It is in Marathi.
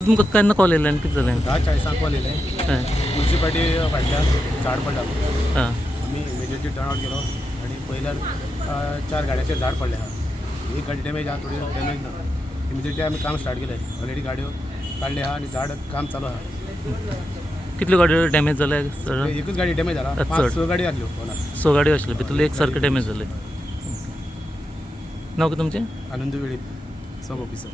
तुमकां केन्ना कॉल येयलें आनी कितें जालें 10:40 कॉल येयलें हय म्युन्सिपाल्टी फाटल्यान झाड पडला आं आमी इमिजिएटली टर्न आउट केलो आनी पयल्यार 4 गाड्यांचेर झाड पडलें आहा एक गाडी डॅमेज आहा थोडी डॅमेज ना इमिजिएटली आमी काम स्टार्ट केलें ऑलरेडी गाडयो काडले आहा आनी झाड काम चालू आहा कितल्यो गाडयो डॅमेज जाल्या सर एकूच गाडी डॅमेज जाला चड. 5-6 गाडी आसल्यो कोणाक 6 गाडयो आशिल्ल्यो भितरल्यो एक सारके डॅमेज जाले नांव कितें तुमचें आनंद वेळीप सब ऑफिसर